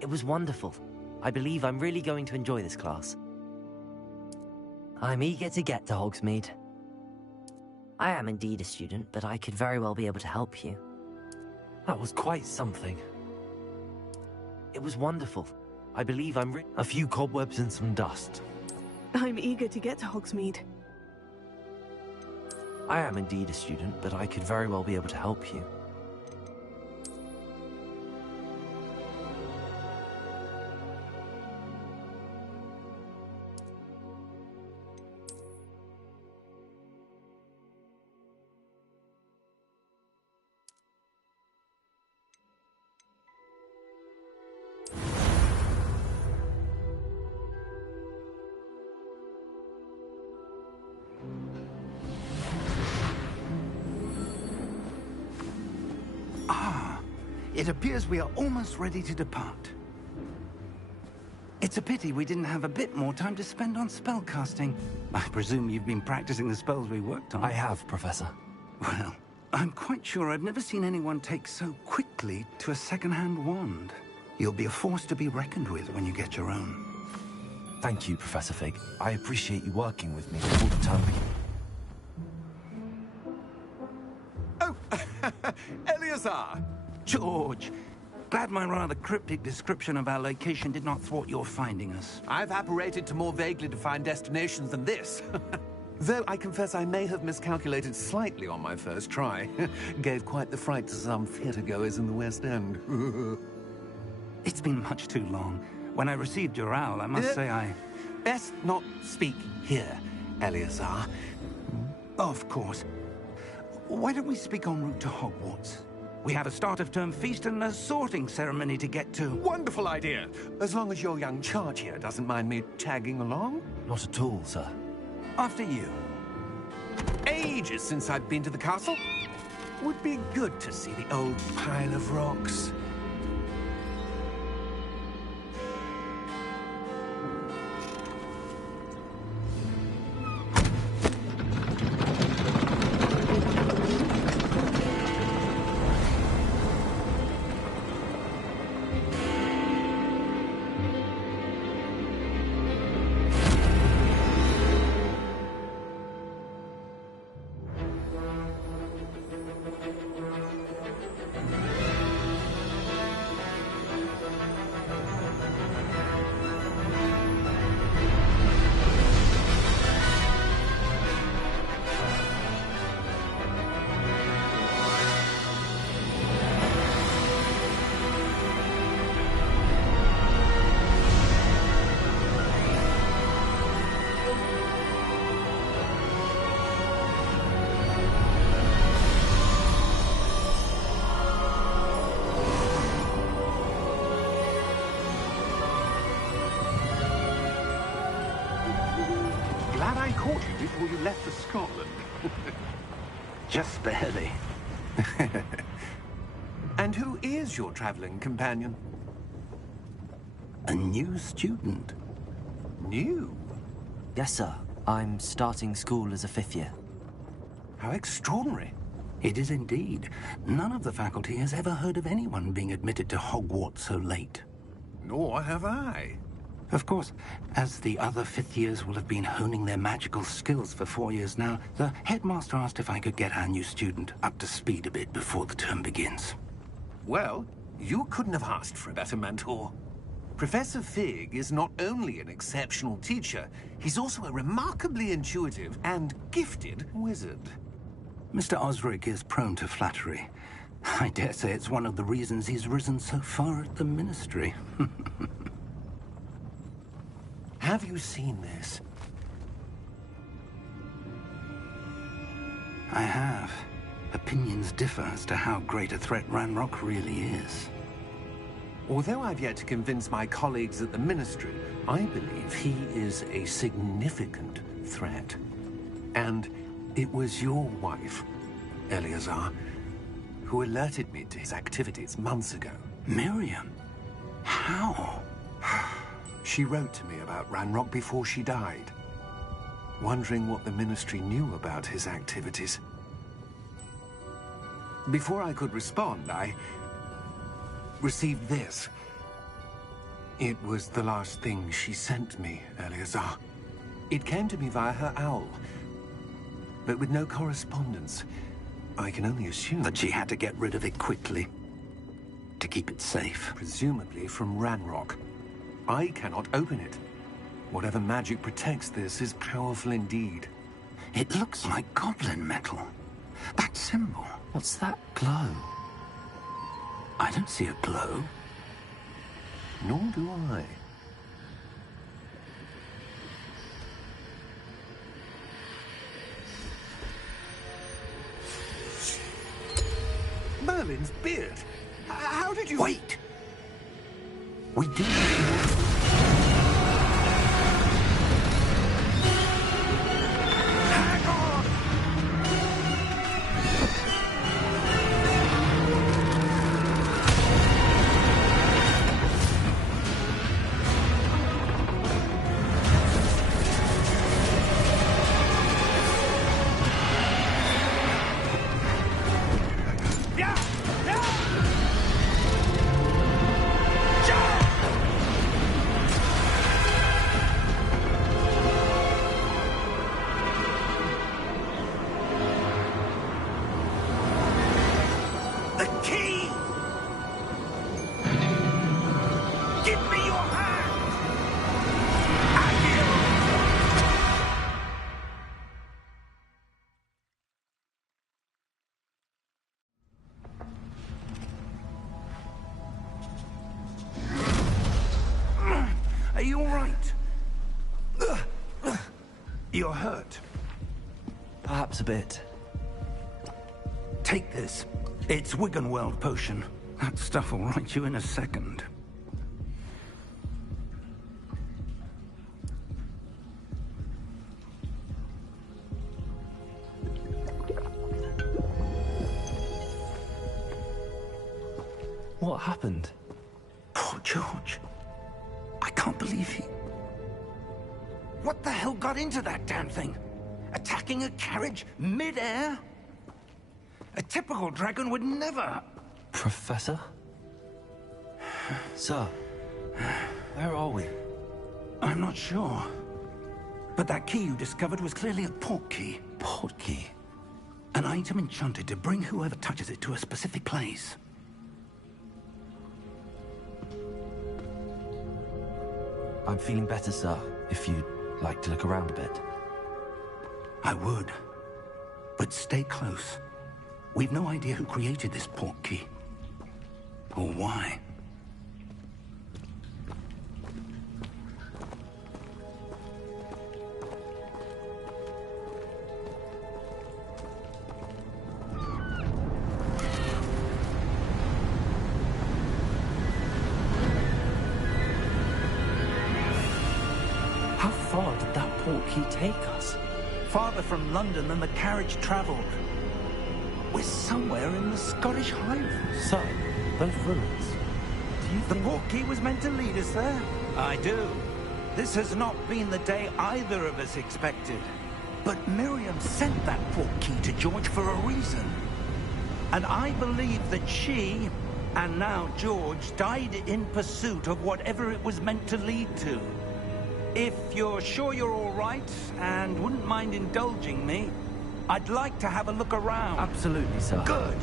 It was wonderful. I believe I'm really going to enjoy this class. I'm eager to get to Hogsmeade. I am indeed a student, but I could very well be able to help you. That was quite something. It was wonderful. I believe I'm a few cobwebs and some dust. I'm eager to get to Hogsmeade. I am indeed a student, but I could very well be able to help you. It appears we are almost ready to depart. It's a pity we didn't have a bit more time to spend on spellcasting. I presume you've been practicing the spells we worked on. I have, Professor. Well, I'm quite sure I've never seen anyone take so quickly to a second-hand wand. You'll be a force to be reckoned with when you get your own. Thank you, Professor Fig. I appreciate you working with me all the time. Oh, Eleazar! George, glad my rather cryptic description of our location did not thwart your finding us. I've apparated to more vaguely defined destinations than this. Though I confess I may have miscalculated slightly on my first try. Gave quite the fright to some theatre-goers in the West End. It's been much too long. When I received your owl, I must say I... Best not speak here, Eleazar. Of course. Why don't we speak en route to Hogwarts? We have a start-of-term feast and a sorting ceremony to get to. Wonderful idea! As long as your young charge here doesn't mind me tagging along. Not at all, sir. After you. Ages since I've been to the castle. Would be good to see the old pile of rocks. Caught you before you left for Scotland. Just barely. And who is your traveling companion? A new student. New? Yes, sir. I'm starting school as a 5th year. How extraordinary. It is indeed. None of the faculty has ever heard of anyone being admitted to Hogwarts so late. Nor have I. Of course, as the other 5th years will have been honing their magical skills for 4 years now, the headmaster asked if I could get our new student up to speed a bit before the term begins. Well, you couldn't have asked for a better mentor. Professor Fig is not only an exceptional teacher, he's also a remarkably intuitive and gifted wizard. Mr. Osric is prone to flattery. I dare say it's one of the reasons he's risen so far at the Ministry. Have you seen this? I have. Opinions differ as to how great a threat Ranrock really is. Although I've yet to convince my colleagues at the Ministry, I believe he is a significant threat. And it was your wife, Eleazar, who alerted me to his activities months ago. Miriam? How? She wrote to me about Ranrock before she died, wondering what the Ministry knew about his activities. Before I could respond, I received this. It was the last thing she sent me, Eleazar. It came to me via her owl, but with no correspondence. I can only assume That she had to get rid of it quickly, to keep it safe. presumably from Ranrock. I cannot open it. Whatever magic protects this is powerful indeed. It looks like goblin metal. That symbol. What's that glow? I don't see a glow. Nor do I. Merlin's beard! How did you... Wait! We do... Hang on! Yeah! Yeah! The key! Give me your hand! Are you all right? You're hurt. Perhaps a bit. Take this. It's Wiggenweld potion. That stuff will right you in a second. What happened? Poor George. I can't believe he... What the hell got into that damn thing? Attacking a carriage mid-air? A typical dragon would never... Professor? Sir, where are we? I'm not sure. But that key you discovered was clearly a port key. Port key? An item enchanted to bring whoever touches it to a specific place. I'm feeling better, sir, if you'd like to look around a bit. I would. But stay close. We've no idea who created this port key. Or why. How far did that port key take us? Farther from London than the carriage travelled. We're somewhere in the Scottish Highlands. Sir, those ruins. Do you The think... port key was meant to lead us there? I do. This has not been the day either of us expected. But Miriam sent that port key to George for a reason. And I believe that she, and now George, died in pursuit of whatever it was meant to lead to. If you're sure you're all right, and wouldn't mind indulging me, I'd like to have a look around. Absolutely, sir. Good.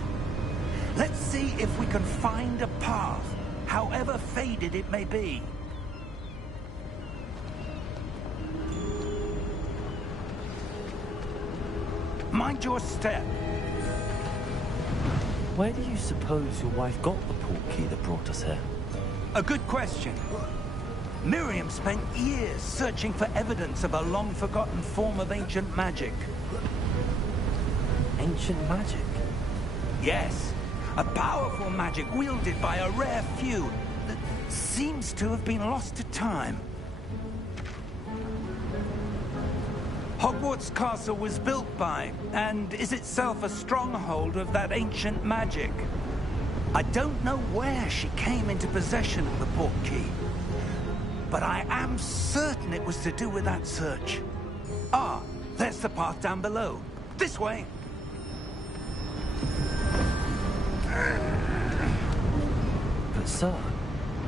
Let's see if we can find a path, however faded it may be. Mind your step. Where do you suppose your wife got the port key that brought us here? A good question. Miriam spent years searching for evidence of a long-forgotten form of ancient magic. Ancient magic? Yes, a powerful magic wielded by a rare few that seems to have been lost to time. Hogwarts Castle was built by, and is itself a stronghold of that ancient magic. I don't know where she came into possession of the port key, but I am certain it was to do with that search. Ah, there's the path down below. This way. But sir,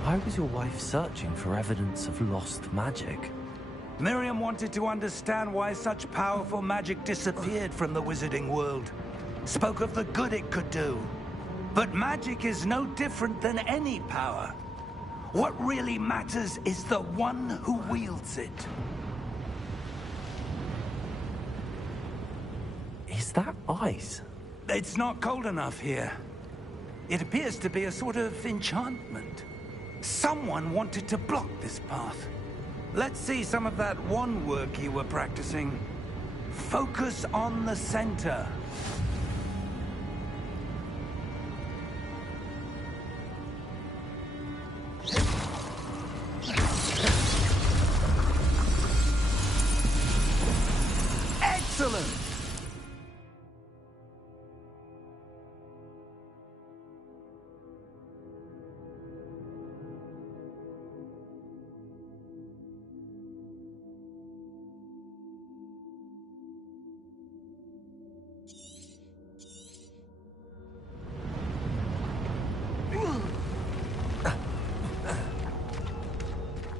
Why was your wife searching for evidence of lost magic? Miriam wanted to understand why such powerful magic disappeared from the wizarding world. Spoke of the good it could do. But magic is no different than any power. What really matters is the one who wields it. Is that ice? It's not cold enough here. It appears to be a sort of enchantment. Someone wanted to block this path. Let's see some of that wand work you were practicing. Focus on the center. Excellent!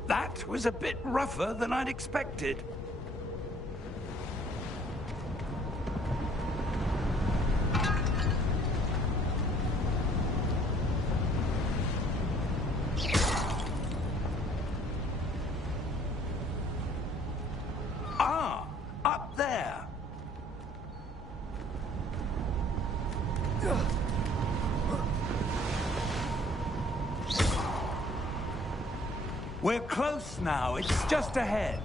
That was a bit rougher than I'd expected. Ah, up there. We're close now. It's just ahead.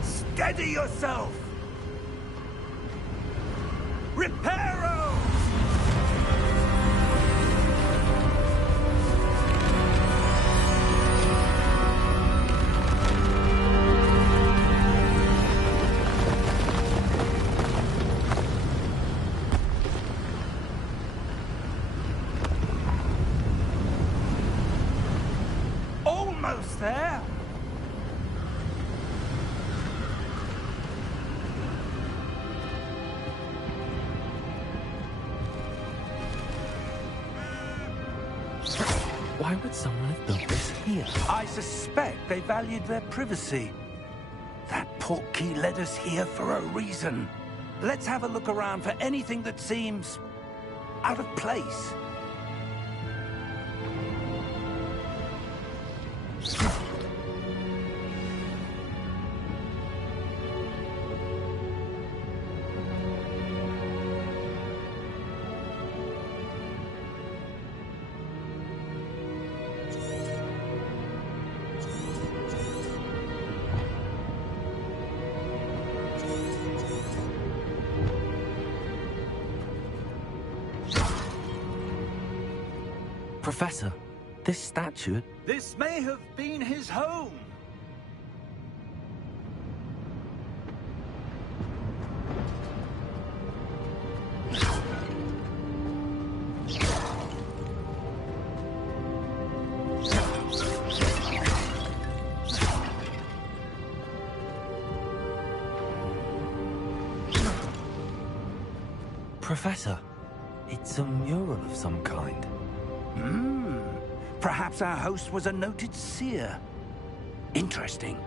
Steady yourself! Reparo! Almost there. Why would someone have built this here? I suspect they valued their privacy. That portkey led us here for a reason. Let's have a look around for anything that seems out of place. Professor, this statue... This may have been his home. Professor, it's a mural of some kind. Perhaps our host was a noted seer. Interesting.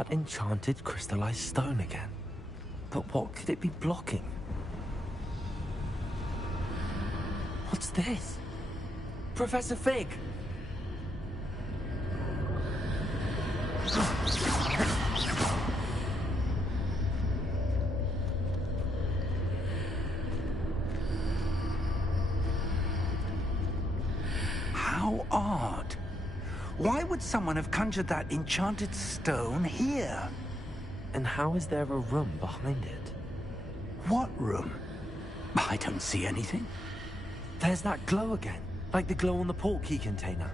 that enchanted crystallized stone again. But what could it be blocking? What's this? Professor Fig! How odd. Why would someone have conjured that enchanted stone here? And how is there a room behind it? What room? I don't see anything. There's that glow again, like the glow on the portkey container.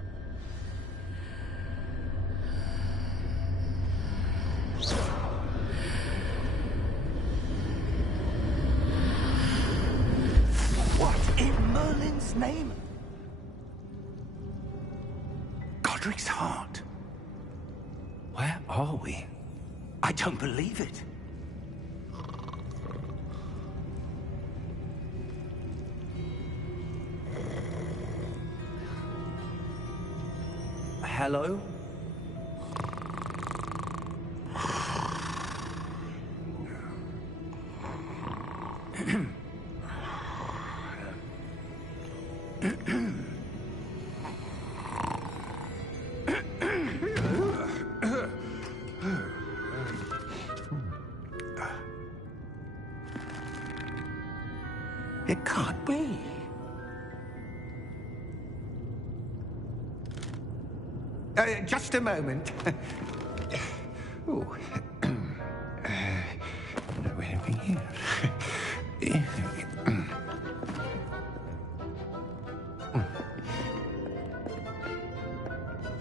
What in Merlin's name? Godric's heart. Where are we? I don't believe it. Hello? It can't be. Just a moment. Oh. No, anything here.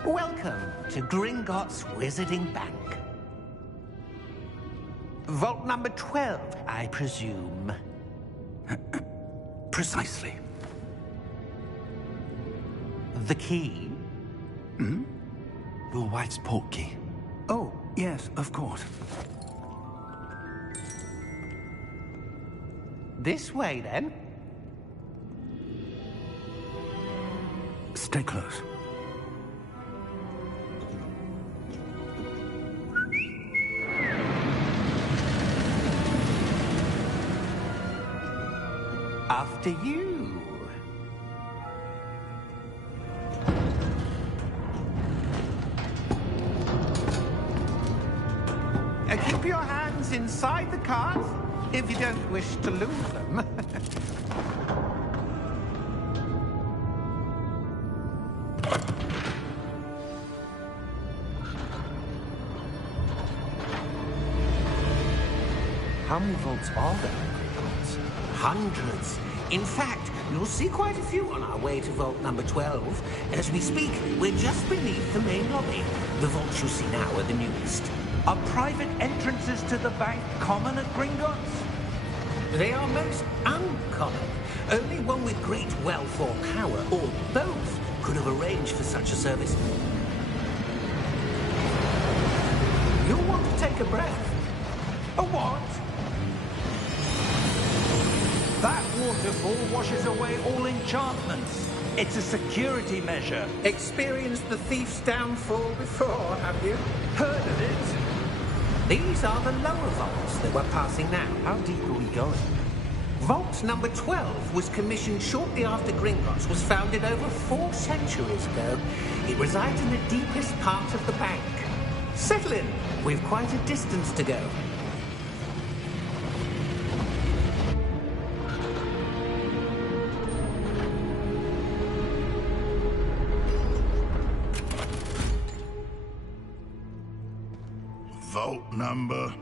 Welcome to Gringotts Wizarding Bank. Vault number 12, I presume. Precisely. The key? Hmm? Your wife's portkey. Oh, yes, of course. This way, then. Stay close. After you. Keep your hands inside the cart if you don't wish to lose them. How many vaults are there in Gringotts? Hundreds. In fact, you'll see quite a few on our way to vault number 12. As we speak, we're just beneath the main lobby. The vaults you see now are the newest. Are private entrances to the bank common at Gringotts? They are most uncommon. Only one with great wealth or power, or both, could have arranged for such a service. You'll want to take a breath. A what? That waterfall washes away all enchantments. It's a security measure. Experienced the thief's downfall before, have you? Heard of it? These are the lower vaults that we're passing now. How deep are we going? Vault number 12 was commissioned shortly after Gringotts was founded over 4 centuries ago. It resides in the deepest part of the bank. Settle in. We've quite a distance to go. Vault number?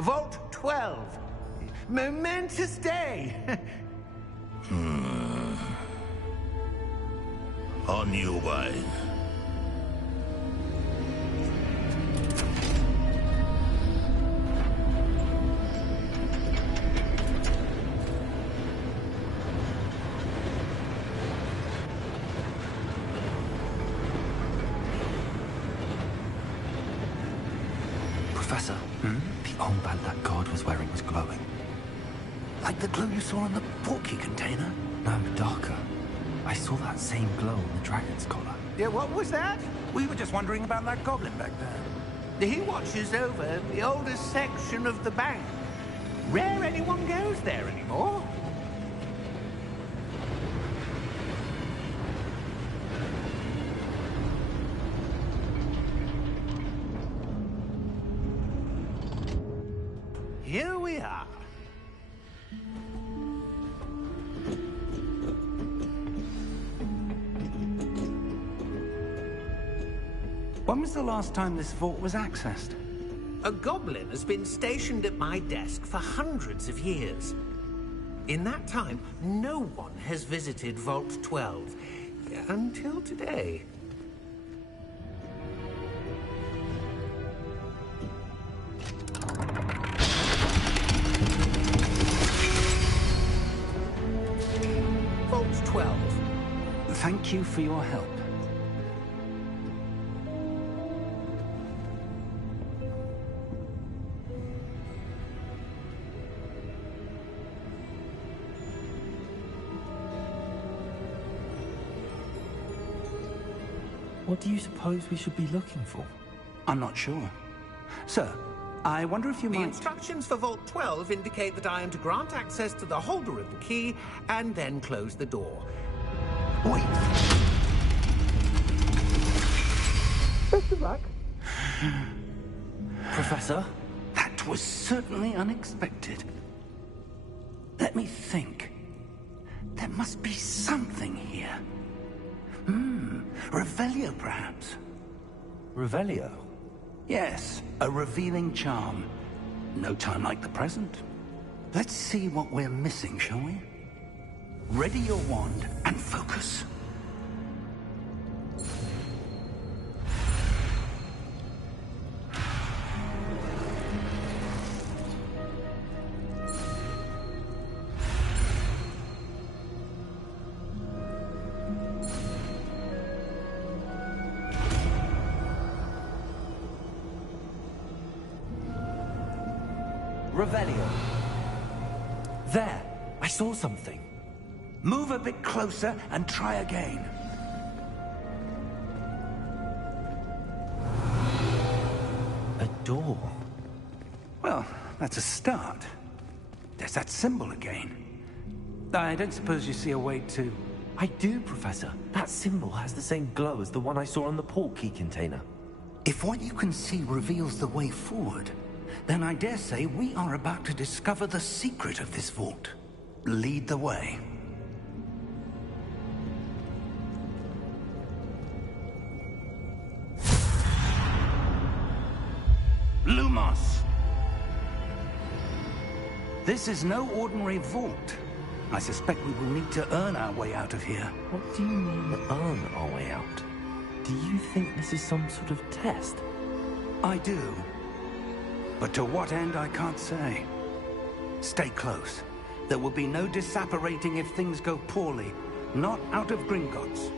Vault 12. Momentous day. On your way. Professor, the armband that guard was wearing was glowing. Like the glow you saw in the portkey container? No, darker. I saw that same glow on the dragon's collar. Yeah, what was that? We were just wondering about that goblin back there. He watches over the oldest section of the bank. Rare anyone goes there anymore. Here we are. When was the last time this vault was accessed? A goblin has been stationed at my desk for hundreds of years. In that time, no one has visited Vault 12. Until today. Vault 12. Thank you for your help. What do you suppose we should be looking for? I'm not sure. Sir, I wonder if you The might... instructions for Vault 12 indicate that I am to grant access to the holder of the key and then close the door. Wait! Best of luck. Professor? That was certainly unexpected. Let me think. There must be something here. Revelio, perhaps? Revelio? Yes, a revealing charm. No time like the present. Let's see what we're missing, shall we? Ready your wand and focus. Revelio. There! I saw something. Move a bit closer and try again. A door. Well, that's a start. There's that symbol again. I don't suppose you see a way to... I do, Professor. That symbol has the same glow as the one I saw on the portkey container. If what you can see reveals the way forward, then I dare say we are about to discover the secret of this vault. Lead the way. Lumos! This is no ordinary vault. I suspect we will need to earn our way out of here. What do you mean, earn our way out? Do you think this is some sort of test? I do. But to what end, I can't say. Stay close. There will be no disapparating if things go poorly. Not out of Gringotts.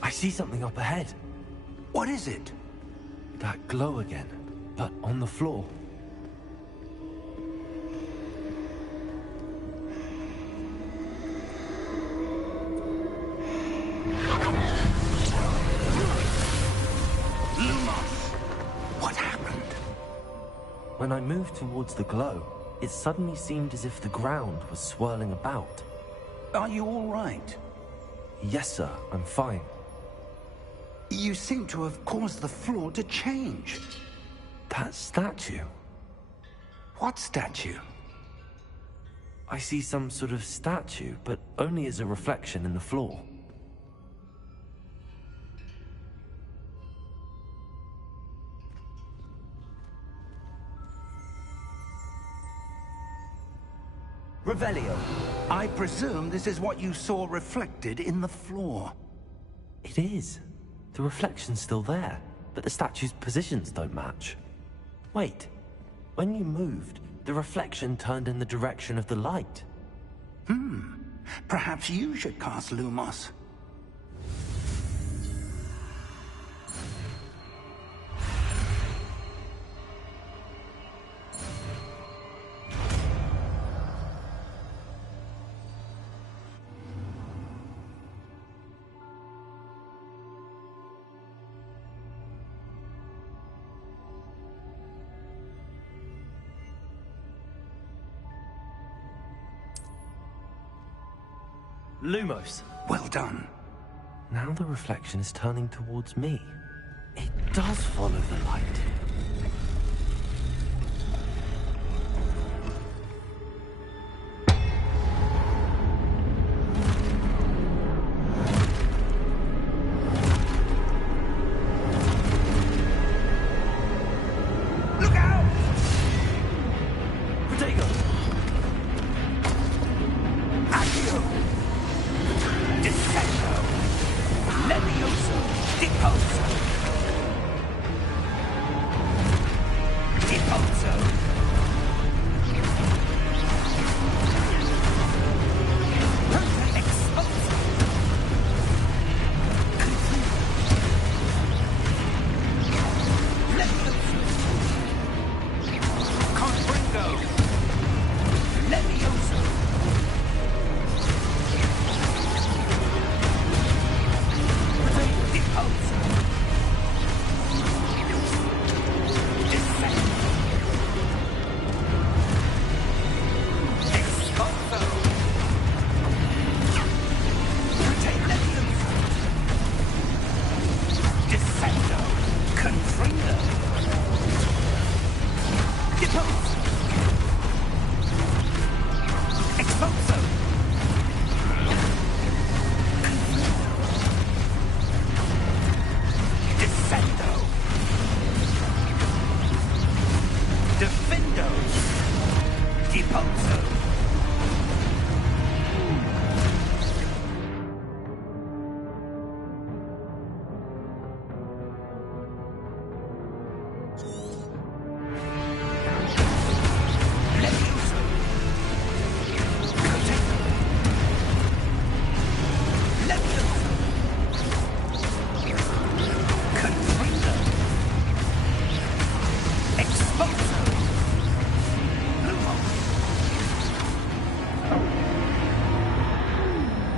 I see something up ahead. What is it? That glow again, but on the floor. Lumos! What happened? When I moved towards the glow, it suddenly seemed as if the ground was swirling about. Are you all right? Yes, sir, I'm fine. You seem to have caused the floor to change. That statue. What statue? I see some sort of statue, but only as a reflection in the floor. Revelio, I presume this is what you saw reflected in the floor. It is. The reflection's still there, but the statue's positions don't match. Wait, when you moved, the reflection turned in the direction of the light. Perhaps you should cast Lumos. Lumos. Well done. Now the reflection is turning towards me. It does follow the light.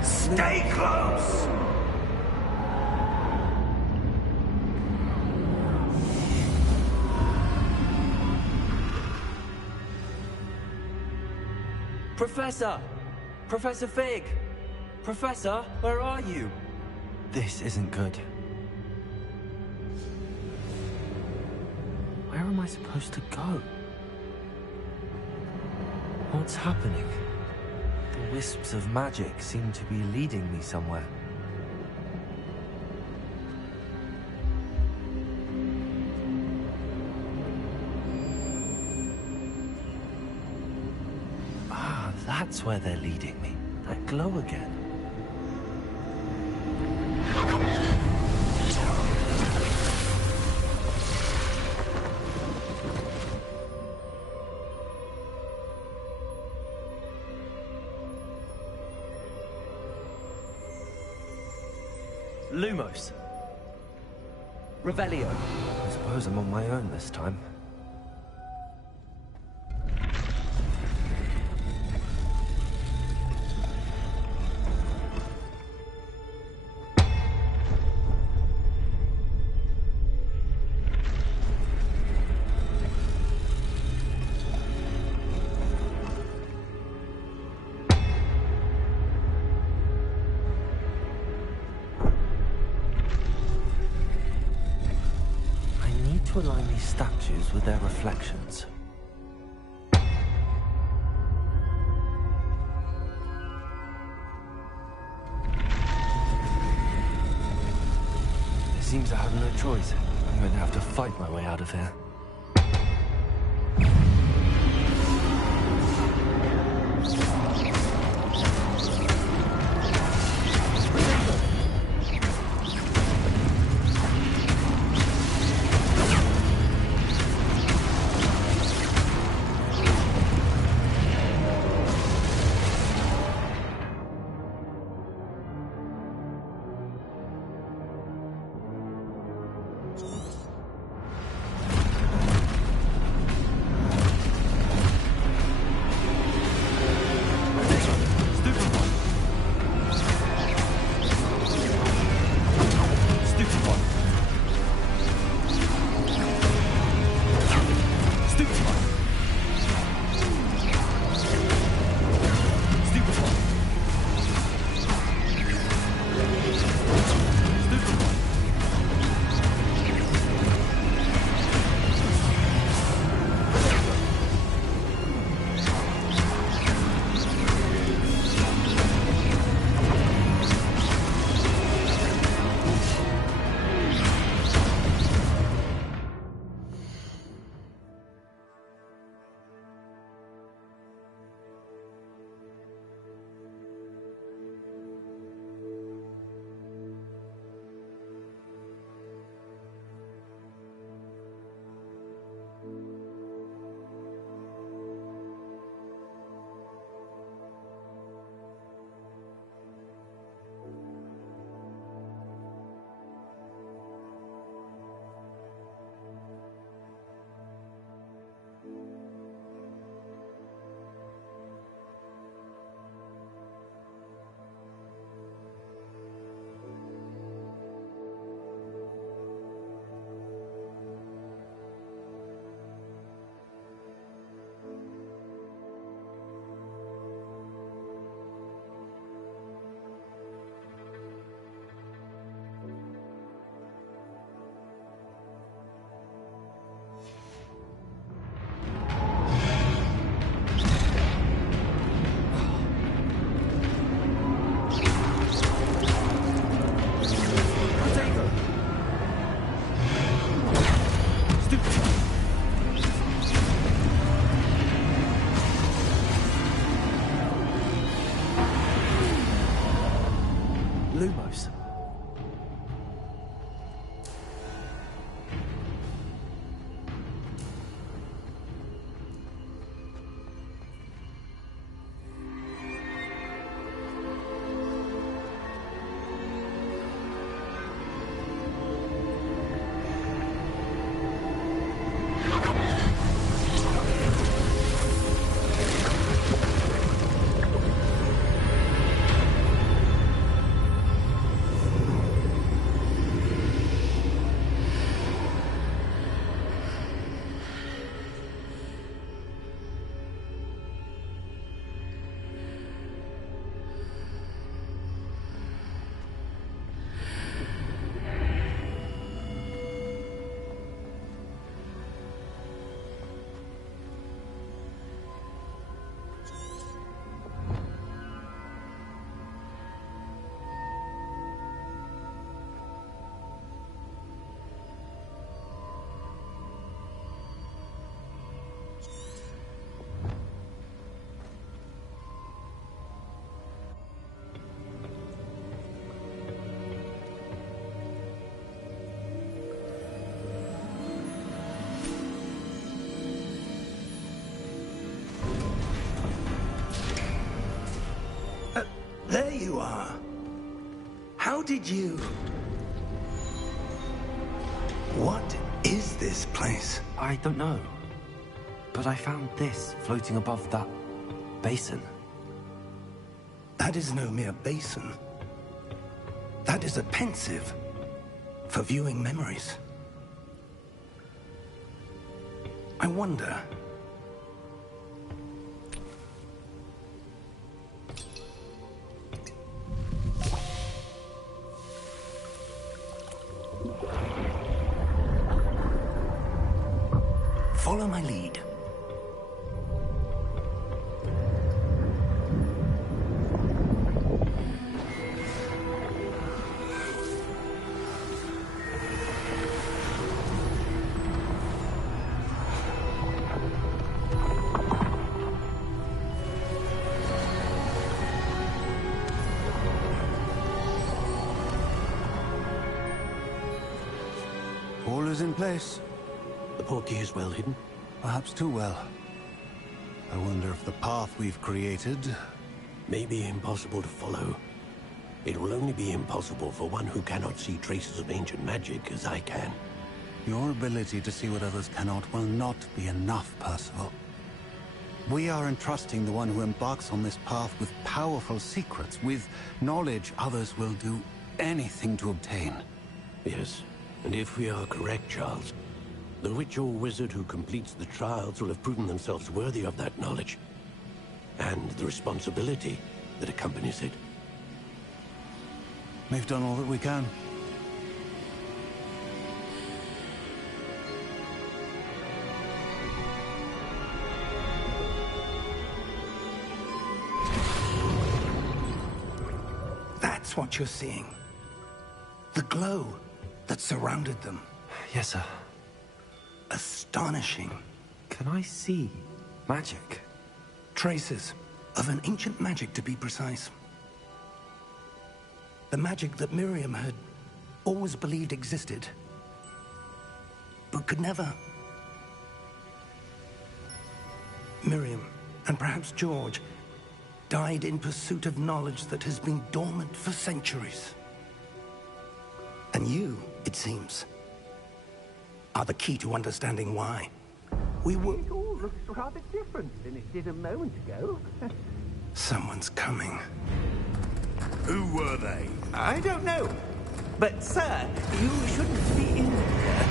Stay close! Professor! Professor Fig! Professor, where are you? This isn't good. Where am I supposed to go? What's happening? The wisps of magic seem to be leading me somewhere. Ah, that's where they're leading me. That glow again. Lumos. Revelio. I suppose I'm on my own this time. To align these statues with their reflections. It seems I have no choice. I'm going to have to fight my way out of here. Lumos. There you are. How did you... What is this place? I don't know. But I found this floating above that basin. That is no mere basin. That is a pensive for viewing memories. I wonder... Follow my lead. All is in place. The portkey is well hidden. Perhaps too well. I wonder if the path we've created... May be impossible to follow. It will only be impossible for one who cannot see traces of ancient magic as I can. Your ability to see what others cannot will not be enough, Percival. We are entrusting the one who embarks on this path with powerful secrets, with knowledge others will do anything to obtain. Yes, and if we are correct, Charles, the witch or wizard who completes the trials will have proven themselves worthy of that knowledge, and the responsibility that accompanies it. We've done all that we can. That's what you're seeing. The glow that surrounded them. Yes, sir. Astonishing. Can I see magic? Traces of an ancient magic, to be precise. The magic that Miriam had always believed existed, but could never. Miriam, and perhaps George, died in pursuit of knowledge that has been dormant for centuries. And you, it seems, are the key to understanding why. We were... It all looks rather different than it did a moment ago. Someone's coming. Who were they? I don't know. But, sir, you shouldn't be in here.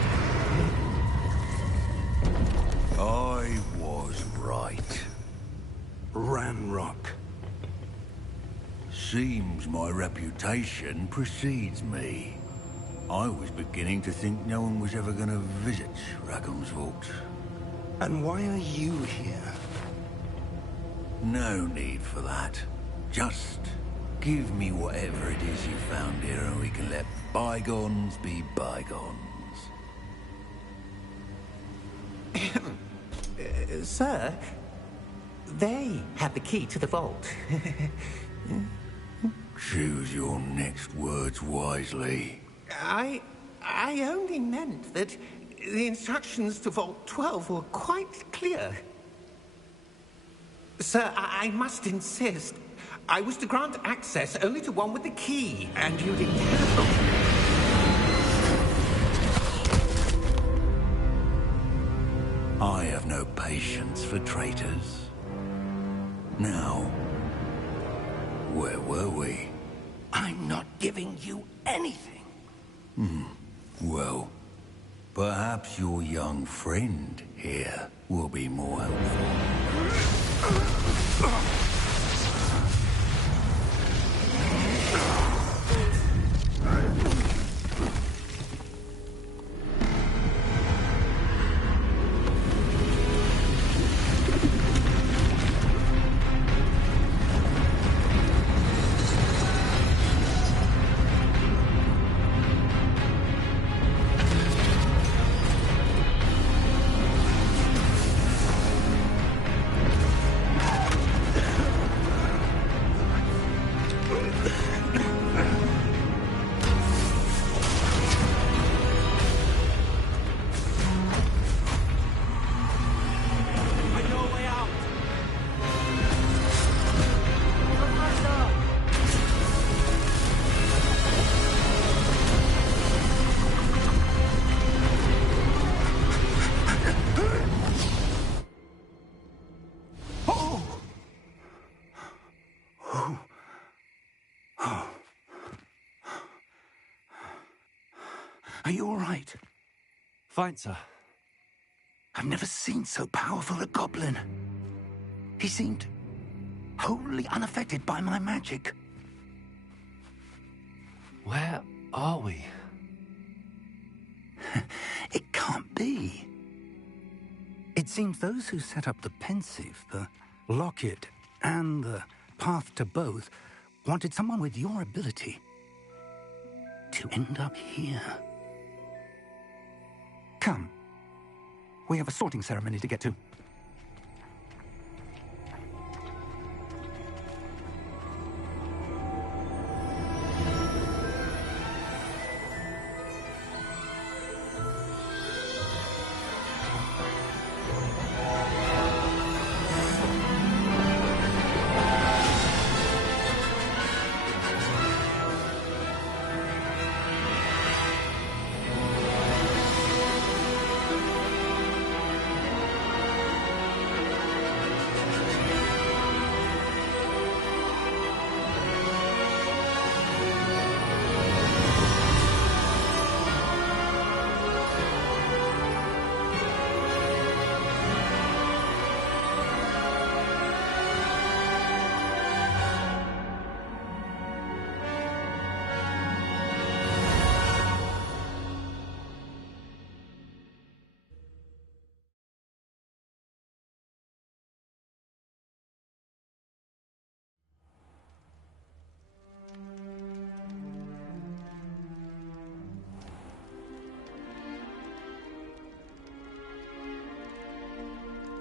I was right. Ranrock. Seems my reputation precedes me. I was beginning to think no one was ever going to visit Rackham's Vault. And why are you here? No need for that. Just give me whatever it is you found here and we can let bygones be bygones. Sir, they have the key to the vault. Choose your next words wisely. I only meant that the instructions to Vault 12 were quite clear. Sir, I must insist. I was to grant access only to one with the key, and you didn't have... I have no patience for traitors. Now, where were we? I'm not giving you anything. Well, perhaps your young friend here will be more helpful. Are you all right? Fine, sir. I've never seen so powerful a goblin. He seemed wholly unaffected by my magic. Where are we? It can't be. It seems those who set up the pensive, the locket, and the path to both wanted someone with your ability to end up here. Come. We have a sorting ceremony to get to.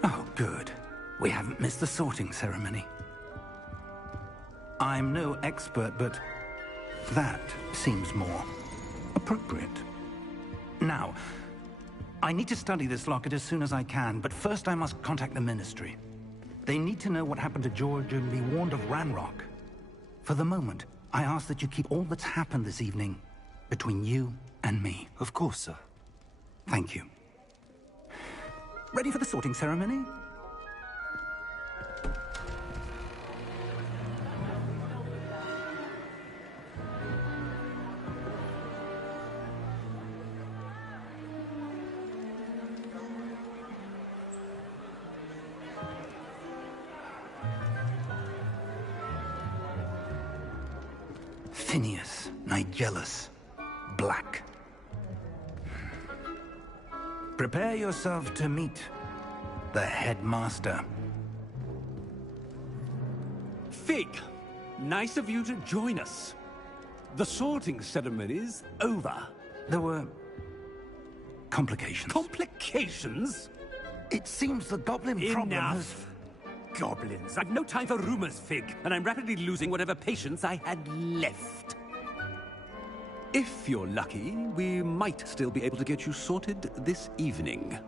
Oh, good. We haven't missed the sorting ceremony. I'm no expert, but that seems more appropriate. Now, I need to study this locket as soon as I can, but first I must contact the Ministry. They need to know what happened to George and be warned of Ranrock. For the moment, I ask that you keep all that's happened this evening between you and me. Of course, sir. Thank you. Ready for the sorting ceremony? Phineas, Nigellus, Black. Prepare yourself to meet the headmaster. Fig, nice of you to join us. The sorting ceremony's over. There were complications. Complications? It seems the goblin problem has... Enough. goblins! I've no time for rumors, Fig, and I'm rapidly losing whatever patience I had left. If you're lucky, we might still be able to get you sorted this evening.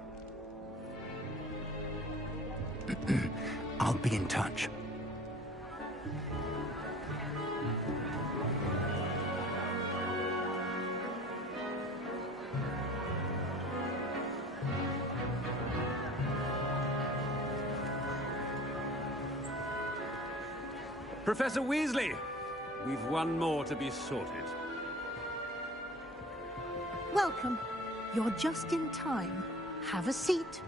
I'll be in touch. Professor Weasley, we've one more to be sorted. Welcome. You're just in time. Have a seat.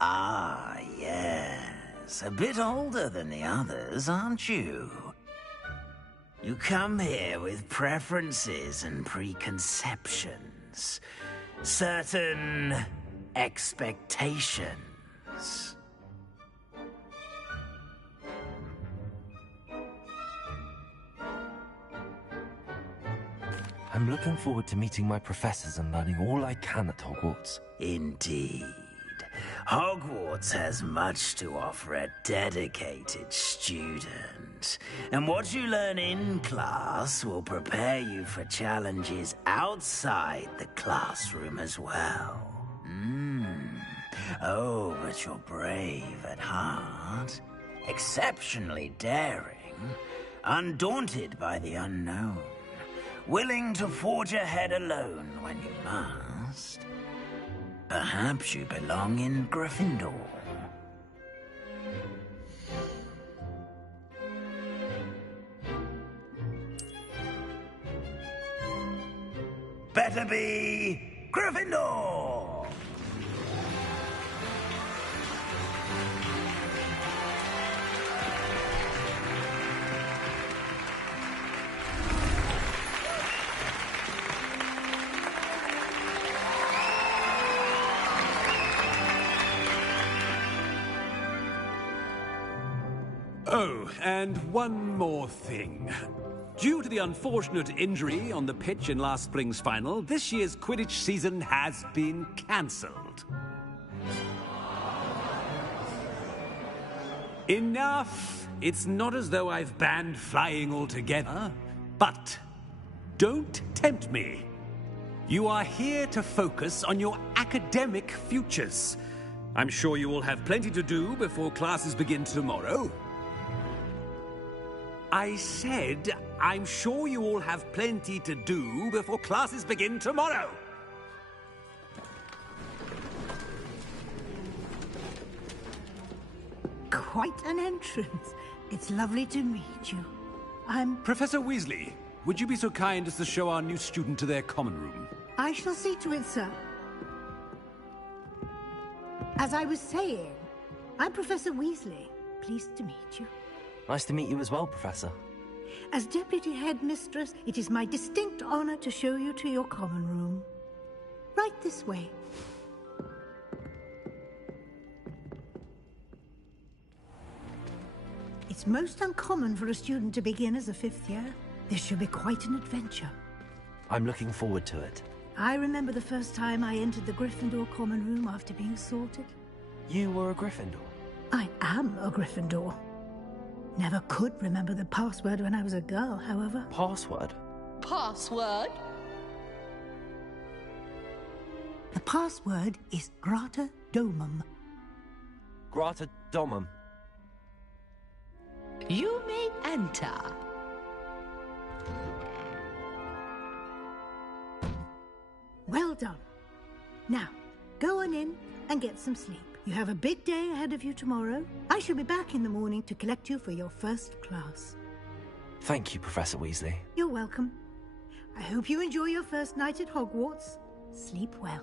Ah, yes. A bit older than the others, aren't you? You come here with preferences and preconceptions. Certain expectations. I'm looking forward to meeting my professors and learning all I can at Hogwarts. Indeed. Hogwarts has much to offer a dedicated student. And what you learn in class will prepare you for challenges outside the classroom as well. Oh, but you're brave at heart, exceptionally daring, undaunted by the unknown, willing to forge ahead alone when you must. Perhaps you belong in Gryffindor. Better be Gryffindor! Oh, and one more thing. Due to the unfortunate injury on the pitch in last spring's final, this year's Quidditch season has been cancelled. Enough! It's not as though I've banned flying altogether, but don't tempt me. You are here to focus on your academic futures. I'm sure you all have plenty to do before classes begin tomorrow. I said, I'm sure you all have plenty to do before classes begin tomorrow. Quite an entrance. It's lovely to meet you. I'm... Professor Weasley, would you be so kind as to show our new student to their common room? I shall see to it, sir. As I was saying, I'm Professor Weasley. Pleased to meet you. Nice to meet you as well, Professor. As Deputy Headmistress, it is my distinct honor to show you to your common room. Right this way. It's most uncommon for a student to begin as a fifth year. This should be quite an adventure. I'm looking forward to it. I remember the first time I entered the Gryffindor common room after being sorted. You were a Gryffindor? I am a Gryffindor. Never could remember the password when I was a girl, however. Password? Password? The password is Grata Domum. Grata Domum. You may enter. Well done. Now, go on in and get some sleep. You have a big day ahead of you tomorrow. I shall be back in the morning to collect you for your first class. Thank you, Professor Weasley. You're welcome. I hope you enjoy your first night at Hogwarts. Sleep well.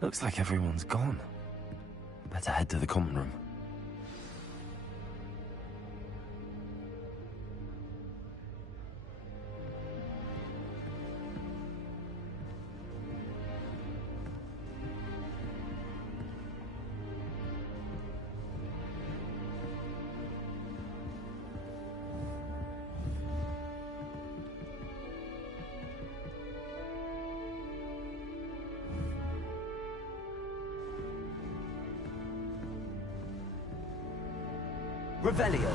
Looks like everyone's gone. Better head to the common room. Revelio.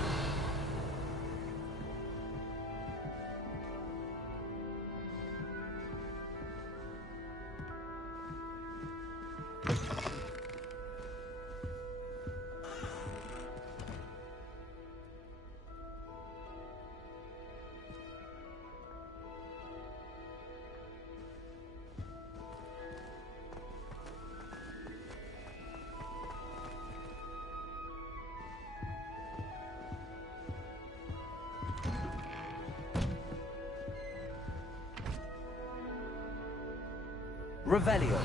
Revelio.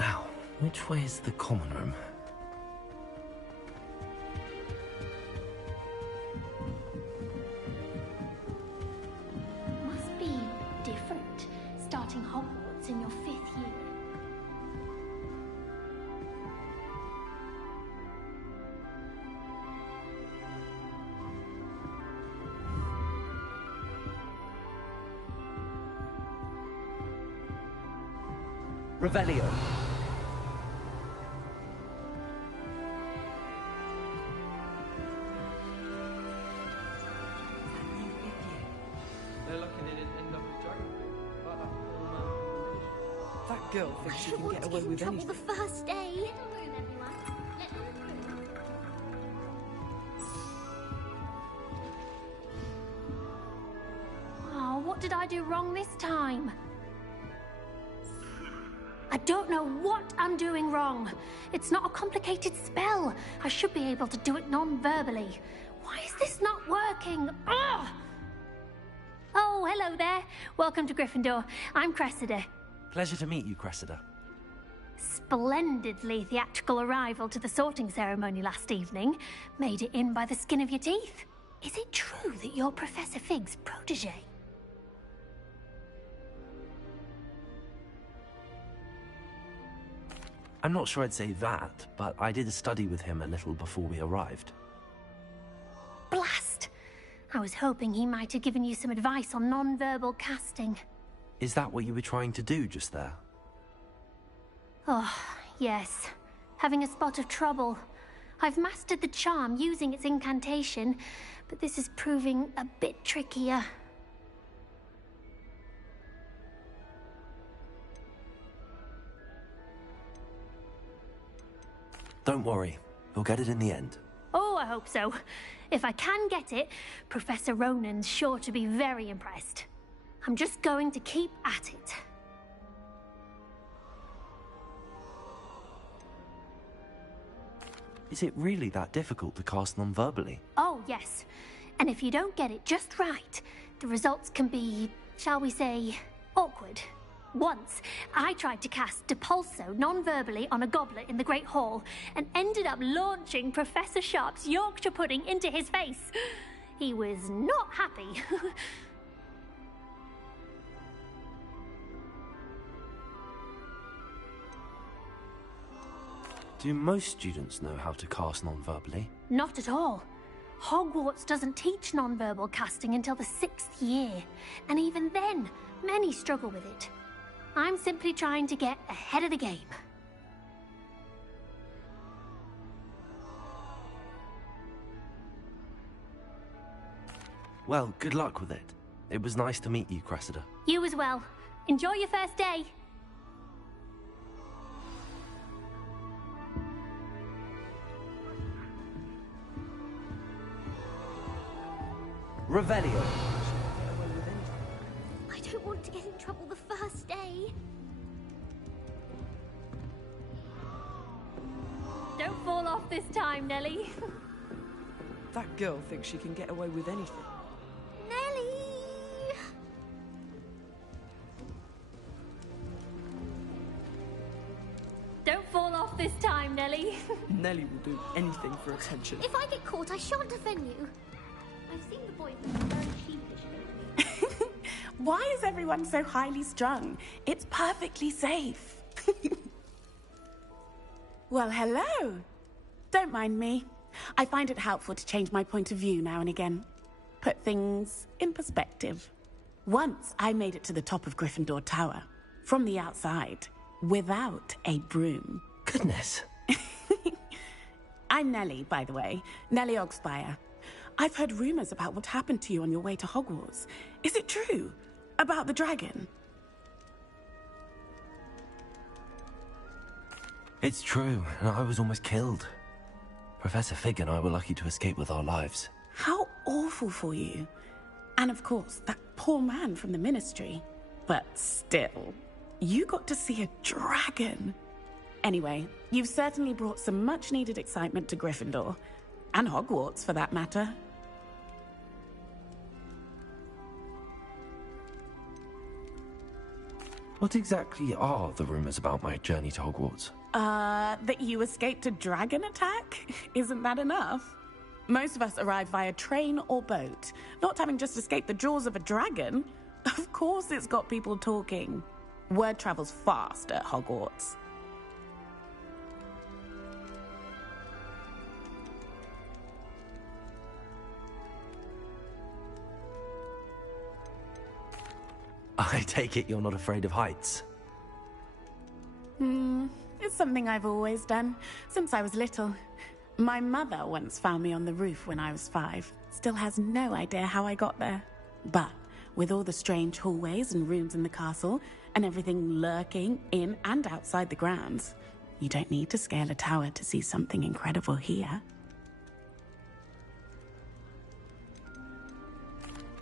Now, which way is the common room? Must be different, starting Hogwarts in your 5th year. Revelio. They're looking in geography, but That girl thinks she can get away with anything. The first day. Oh, what did I do wrong this time? I don't know what I'm doing wrong. It's not a complicated spell. I should be able to do it non-verbally. Why is this not working? Ugh! Oh, hello there. Welcome to Gryffindor. I'm Cressida. Pleasure to meet you, Cressida. Splendidly theatrical arrival to the sorting ceremony last evening. Made it in by the skin of your teeth. Is it true that you're Professor Fig's protege? I'm not sure I'd say that, but I did study with him a little before we arrived. Blast! I was hoping he might have given you some advice on non-verbal casting. Is that what you were trying to do just there? Oh, yes. Having a spot of trouble. I've mastered the charm using its incantation, but this is proving a bit trickier. Don't worry, you'll get it in the end. Oh, I hope so. If I can get it, Professor Ronan's sure to be very impressed. I'm just going to keep at it. Is it really that difficult to cast non-verbally? Oh, yes. And if you don't get it just right, the results can be, shall we say, awkward. Once, I tried to cast Depulso non-verbally on a goblet in the Great Hall and ended up launching Professor Sharp's Yorkshire pudding into his face. He was not happy. Do most students know how to cast non-verbally? Not at all. Hogwarts doesn't teach non-verbal casting until the 6th year, and even then, many struggle with it. I'm simply trying to get ahead of the game. Well, good luck with it. It was nice to meet you, Cressida. You as well. Enjoy your first day. Revelio. I don't want to get in trouble the first day. Don't fall off this time, Nellie. That girl thinks she can get away with anything. Nellie! Don't fall off this time, Nellie. Nellie will do anything for attention. If I get caught, I shan't offend you. I've seen the boys look very sheepish lately. Why is everyone so highly strung? It's perfectly safe. Well, hello. Don't mind me. I find it helpful to change my point of view now and again. Put things in perspective. Once I made it to the top of Gryffindor Tower, from the outside, without a broom. Goodness. I'm Nellie, by the way. Nellie Ogspire. I've heard rumors about what happened to you on your way to Hogwarts. Is it true? About the dragon? It's true, and I was almost killed. Professor Fig and I were lucky to escape with our lives. How awful for you. And of course, that poor man from the Ministry. But still, you got to see a dragon. Anyway, you've certainly brought some much-needed excitement to Gryffindor. And Hogwarts, for that matter. What exactly are the rumors about my journey to Hogwarts? That you escaped a dragon attack? Isn't that enough? Most of us arrive via train or boat, not having just escaped the jaws of a dragon. Of course it's got people talking. Word travels fast at Hogwarts. I take it you're not afraid of heights? It's something I've always done, since I was little. My mother once found me on the roof when I was 5. Still has no idea how I got there. But with all the strange hallways and rooms in the castle, and everything lurking in and outside the grounds, you don't need to scale a tower to see something incredible here.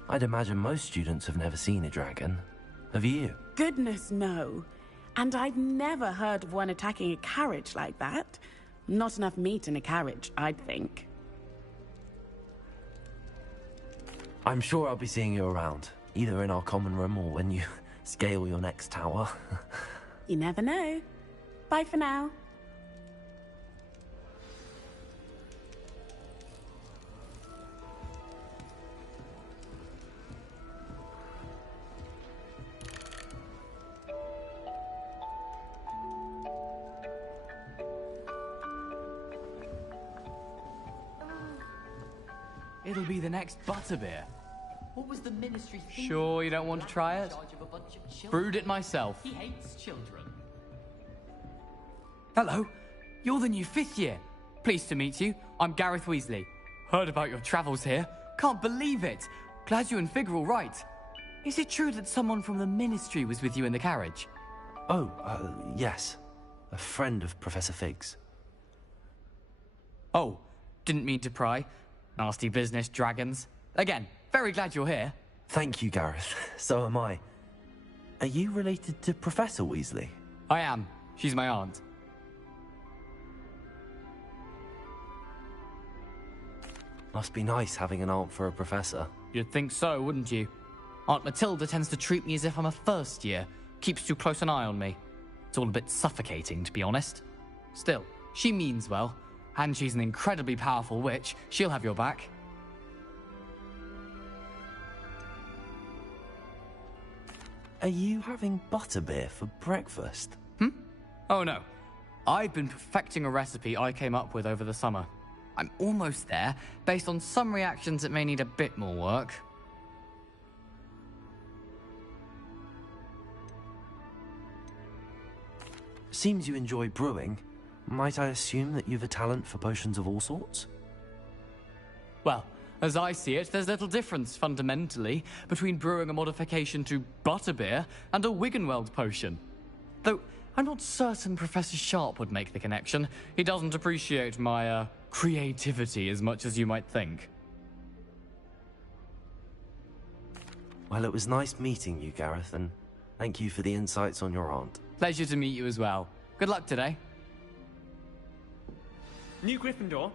I'd imagine most students have never seen a dragon. Have you? Goodness, no. And I've never heard of one attacking a carriage like that. Not enough meat in a carriage, I'd think. I'm sure I'll be seeing you around, either in our common room or when you scale your next tower. You never know. Bye for now. It'll be the next butterbeer. What was the Ministry thinking? Sure you don't want to try it? Brewed it myself. He hates children. Hello, you're the new 5th year. Pleased to meet you. I'm Gareth Weasley. Heard about your travels here. Can't believe it. Glad you and Fig are all right. Is it true that someone from the Ministry was with you in the carriage? Oh, yes. A friend of Professor Fig's. Oh, didn't mean to pry. Nasty business, dragons. Again, very glad you're here. Thank you, Gareth. So am I. Are you related to Professor Weasley? I am. She's my aunt. Must be nice having an aunt for a professor. You'd think so, wouldn't you? Aunt Matilda tends to treat me as if I'm a first year. Keeps too close an eye on me. It's all a bit suffocating, to be honest. Still, she means well. And she's an incredibly powerful witch. She'll have your back. Are you having butterbeer for breakfast? Oh no. I've been perfecting a recipe I came up with over the summer. I'm almost there. Based on some reactions, it may need a bit more work. Seems you enjoy brewing. Might I assume that you've a talent for potions of all sorts? Well, as I see it, there's little difference, fundamentally, between brewing a modification to butterbeer and a Wiggenweld potion. Though, I'm not certain Professor Sharp would make the connection. He doesn't appreciate my, creativity as much as you might think. Well, it was nice meeting you, Gareth, and thank you for the insights on your aunt. Pleasure to meet you as well. Good luck today. New Gryffindor.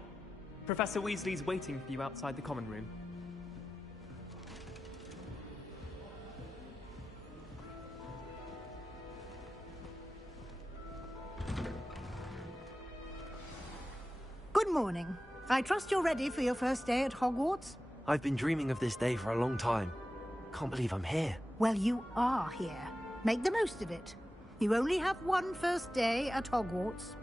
Professor Weasley's waiting for you outside the common room. Good morning. I trust you're ready for your first day at Hogwarts? I've been dreaming of this day for a long time. Can't believe I'm here. Well, you are here. Make the most of it. You only have one first day at Hogwarts.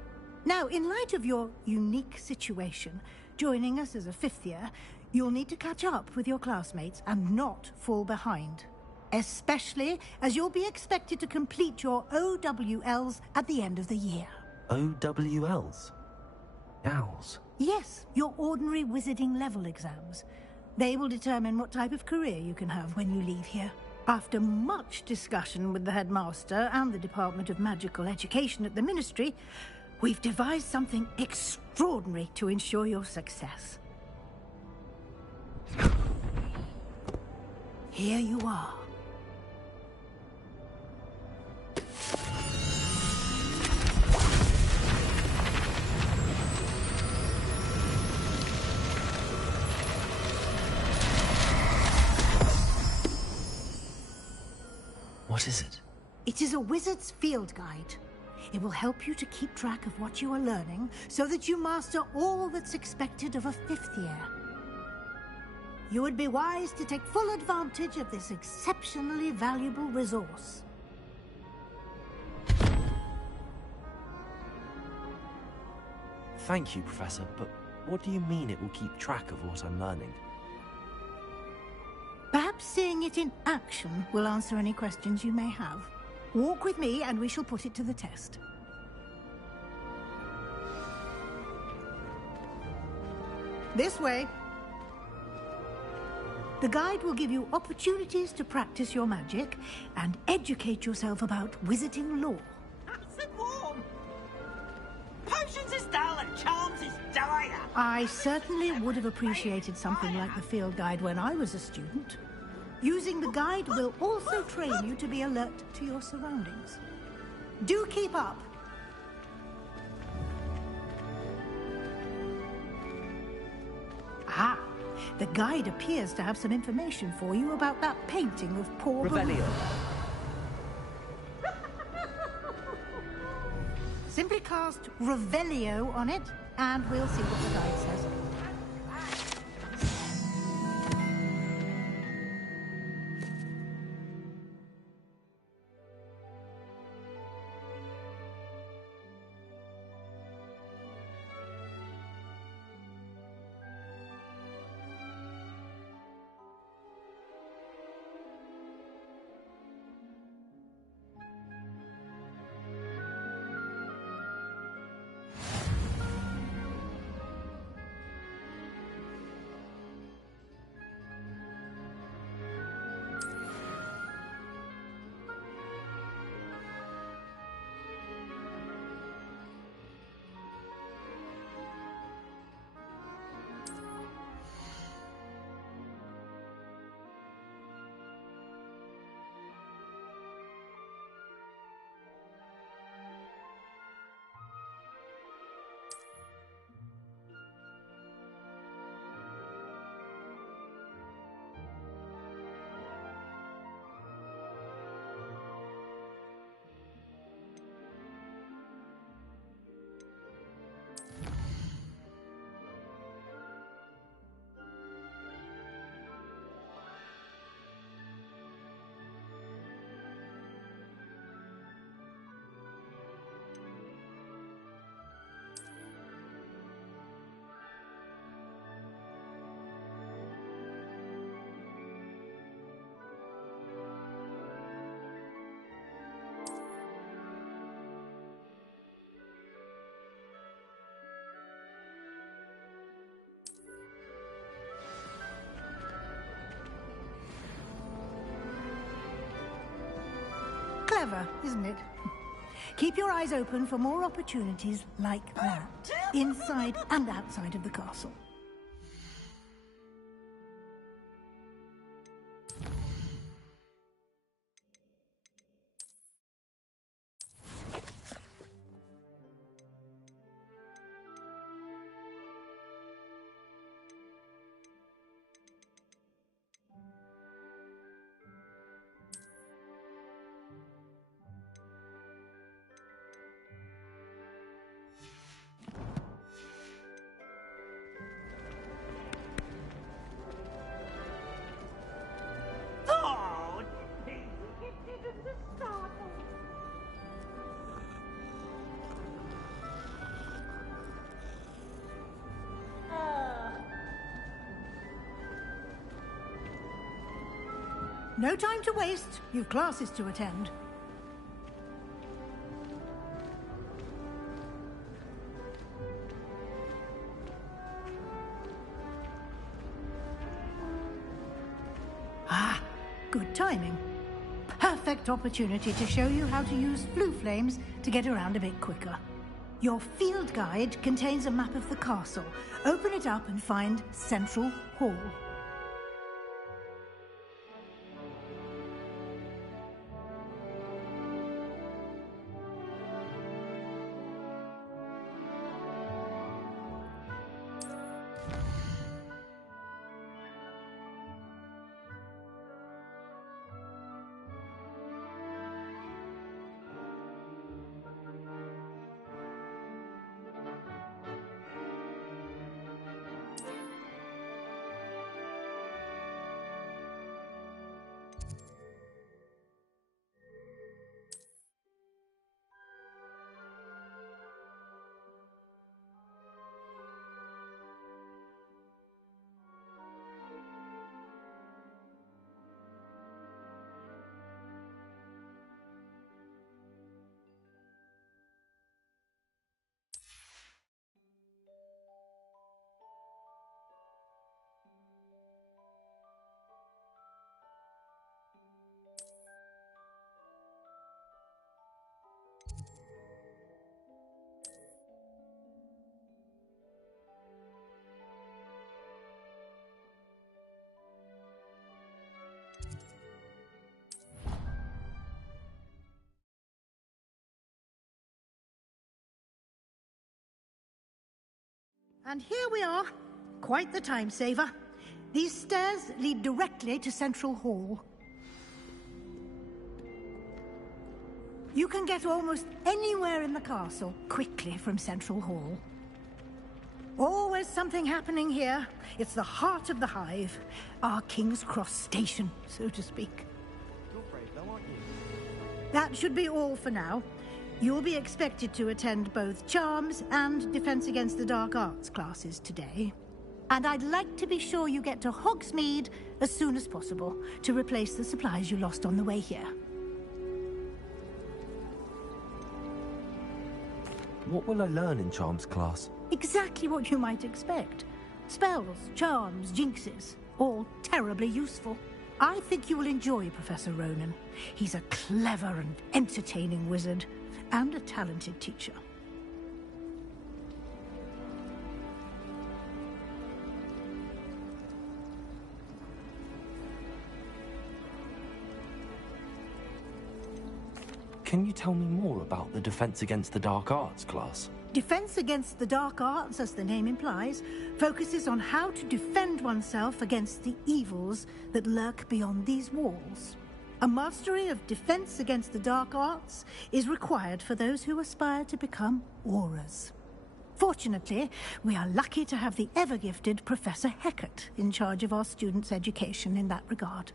Now, in light of your unique situation, Joining us as a fifth year, you'll need to catch up with your classmates and not fall behind. Especially as you'll be expected to complete your OWLs at the end of the year. OWLs? Owls? Yes, your ordinary wizarding level exams. They will determine what type of career you can have when you leave here. After much discussion with the headmaster and the Department of Magical Education at the Ministry, we've devised something extraordinary to ensure your success. Here you are. What is it? It is a wizard's field guide. It will help you to keep track of what you are learning so that you master all that's expected of a fifth year. You would be wise to take full advantage of this exceptionally valuable resource. Thank you, Professor, but what do you mean it will keep track of what I'm learning? Perhaps seeing it in action will answer any questions you may have. Walk with me and we shall put it to the test. This way. The guide will give you opportunities to practice your magic and educate yourself about wizarding lore. Nice and warm. Potions is dull and charms is dire. I certainly would have appreciated something like the field guide when I was a student. Using the guide will also train you to be alert to your surroundings. Do keep up. Ah, the guide appears to have some information for you about that painting of poor Revelio. Simply cast Revelio on it, and we'll see what the guide says. Clever, isn't it? Keep your eyes open for more opportunities like that, inside and outside of the castle. No time to waste. You've classes to attend. Ah, good timing. Perfect opportunity to show you how to use flue flames to get around a bit quicker. Your field guide contains a map of the castle. Open it up and find Central Hall. And here we are. Quite the time saver. These stairs lead directly to Central Hall. You can get almost anywhere in the castle quickly from Central Hall. Always something happening here. It's the heart of the hive. Our King's Cross station, so to speak. You're brave though, aren't you? That should be all for now. You'll be expected to attend both Charms and Defense Against the Dark Arts classes today. And I'd like to be sure you get to Hogsmeade as soon as possible to replace the supplies you lost on the way here. What will I learn in Charms class? Exactly what you might expect. Spells, charms, jinxes, all terribly useful. I think you will enjoy Professor Ronan. He's a clever and entertaining wizard, and a talented teacher. Can you tell me more about the Defense Against the Dark Arts class? Defense Against the Dark Arts, as the name implies, focuses on how to defend oneself against the evils that lurk beyond these walls. A mastery of Defense Against the Dark Arts is required for those who aspire to become Aurors. Fortunately, we are lucky to have the ever-gifted Professor Hecat in charge of our students' education in that regard.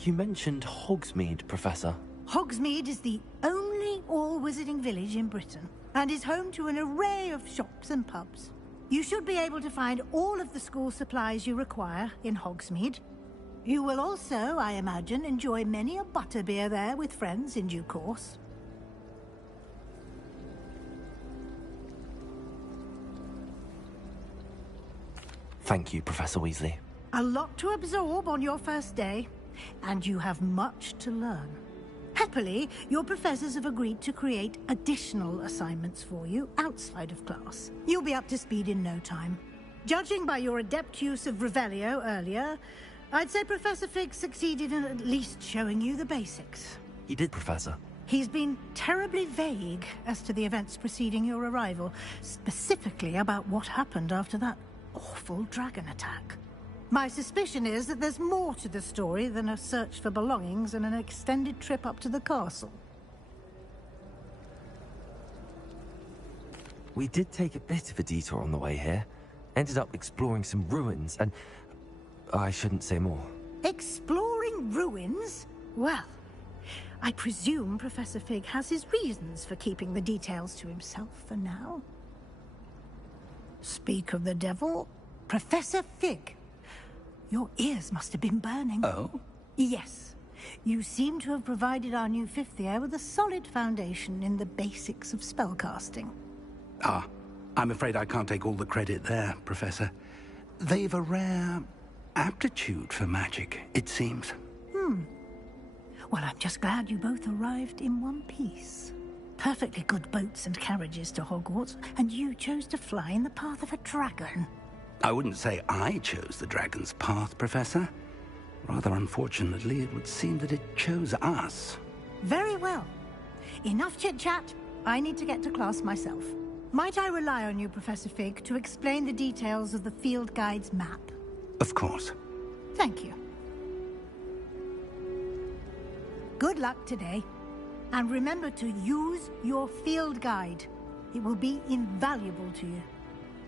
You mentioned Hogsmeade, Professor. Hogsmeade is the only all-wizarding village in Britain, and is home to an array of shops and pubs. You should be able to find all of the school supplies you require in Hogsmeade. You will also, I imagine, enjoy many a butterbeer there with friends in due course. Thank you, Professor Weasley. A lot to absorb on your first day, and you have much to learn. Happily, your professors have agreed to create additional assignments for you outside of class. You'll be up to speed in no time. Judging by your adept use of Revelio earlier, I'd say Professor Fig succeeded in at least showing you the basics. He did, Professor. He's been terribly vague as to the events preceding your arrival, specifically about what happened after that awful dragon attack. My suspicion is that there's more to the story than a search for belongings and an extended trip up to the castle. We did take a bit of a detour on the way here. Ended up exploring some ruins and... I shouldn't say more. Exploring ruins? Well, I presume Professor Fig has his reasons for keeping the details to himself for now. Speak of the devil. Professor Fig. Your ears must have been burning. Oh? Yes. You seem to have provided our new fifth year with a solid foundation in the basics of spellcasting. Ah, I'm afraid I can't take all the credit there, Professor. They've a rare aptitude for magic, it seems. Well, I'm just glad you both arrived in one piece. Perfectly good boats and carriages to Hogwarts, and you chose to fly in the path of a dragon. I wouldn't say I chose the dragon's path, Professor. Rather unfortunately, it would seem that it chose us. Very well. Enough chit-chat. I need to get to class myself. Might I rely on you, Professor Fig, to explain the details of the field guide's map? Of course. Thank you. Good luck today. And remember to use your field guide. It will be invaluable to you.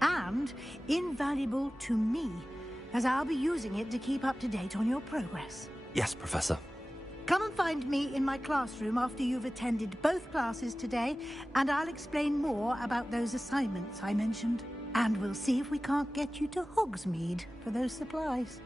And invaluable to me, as I'll be using it to keep up to date on your progress. Yes, Professor. Come and find me in my classroom after you've attended both classes today, and I'll explain more about those assignments I mentioned. And we'll see if we can't get you to Hogsmeade for those supplies.